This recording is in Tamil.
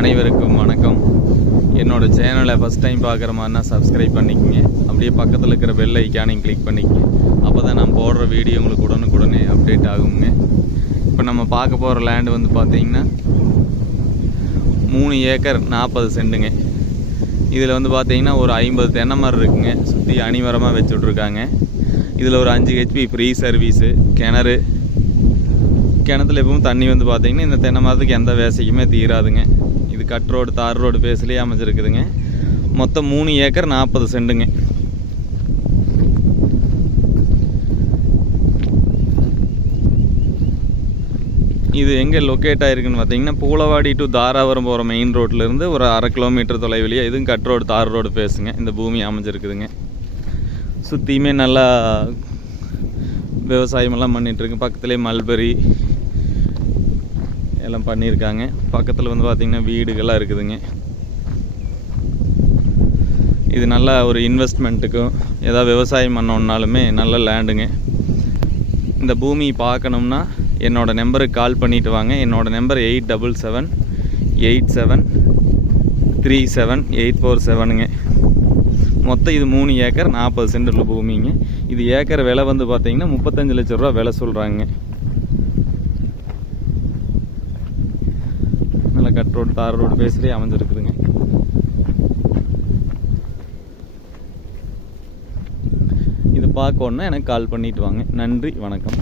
அனைவருக்கும் வணக்கம். என்னோட சேனலை ஃபஸ்ட் டைம் பார்க்குற மாதிரினா சப்ஸ்கிரைப் பண்ணிக்கங்க. அப்படியே பக்கத்தில் இருக்கிற பெல் ஐக்கானையும் கிளிக் பண்ணிக்கங்க. அப்போ தான் நான் போடுற வீடியோ உங்களுக்கு உடனுக்குடனே அப்டேட் ஆகுங்க. இப்போ நம்ம பார்க்க போகிற லேண்டு வந்து பார்த்திங்கன்னா 3 ஏக்கர் 40 சென்ட்டுங்க. இதில் வந்து பார்த்திங்கன்னா ஒரு 50 தென்னை மரம் இருக்குங்க. சுற்றி அணிமரமாக வச்சுட்ருக்காங்க. இதில் ஒரு 5 HP ஃப்ரீ சர்வீஸு, கிணத்துல எப்பவும் தண்ணி வந்து பார்த்திங்கன்னா இந்த தென்னை மரத்துக்கு எந்த வேசைக்குமே தீராதுங்க. இது கட் ரோடு, தார் ரோடு பேஸ்லேயே அமைஞ்சிருக்குதுங்க. மொத்தம் 3 ஏக்கர் 40 சென்ட்டுங்க. இது எங்கே லொக்கேட் ஆகிருக்குன்னு பார்த்தீங்கன்னா பூலவாடி டு தாராபுரம் போகிற மெயின் ரோட்லேருந்து ஒரு 1/2 கிலோமீட்டர் தொலைவிலேயே இதுவும் கட் ரோடு, தார் ரோடு பேசுங்க. இந்த பூமி அமைஞ்சிருக்குதுங்க. சுற்றியுமே நல்லா விவசாயமெல்லாம் பண்ணிகிட்ருக்கு. பக்கத்துலேயே மல்பெரி எல்லாம் பண்ணியிருக்காங்க. பக்கத்தில் வந்து பார்த்திங்கன்னா வீடுகள்லாம் இருக்குதுங்க. இது நல்லா ஒரு இன்வெஸ்ட்மெண்ட்டுக்கும் ஏதாவது விவசாயம் பண்ணோன்னாலுமே நல்ல லேண்டுங்க. இந்த பூமி பார்க்கணும்னா என்னோடய நம்பருக்கு கால் பண்ணிவிட்டு வாங்க. என்னோடய நம்பர் 8777873747 மொத்தம் இது 3 ஏக்கர் 40 சென்ட் உள்ள பூமிங்க. இது ஏக்கர் விலை வந்து பார்த்திங்கன்னா 35 லட்ச ரூபா விலை சொல்கிறாங்க. நல்லா கட் ரோடு, தார் ரோடு பேஸ்லேயே அமைஞ்சிருக்குதுங்க. இது பார்க்கணுன்னா எனக்கு கால் பண்ணிவிட்டு வாங்க. நன்றி, வணக்கம்.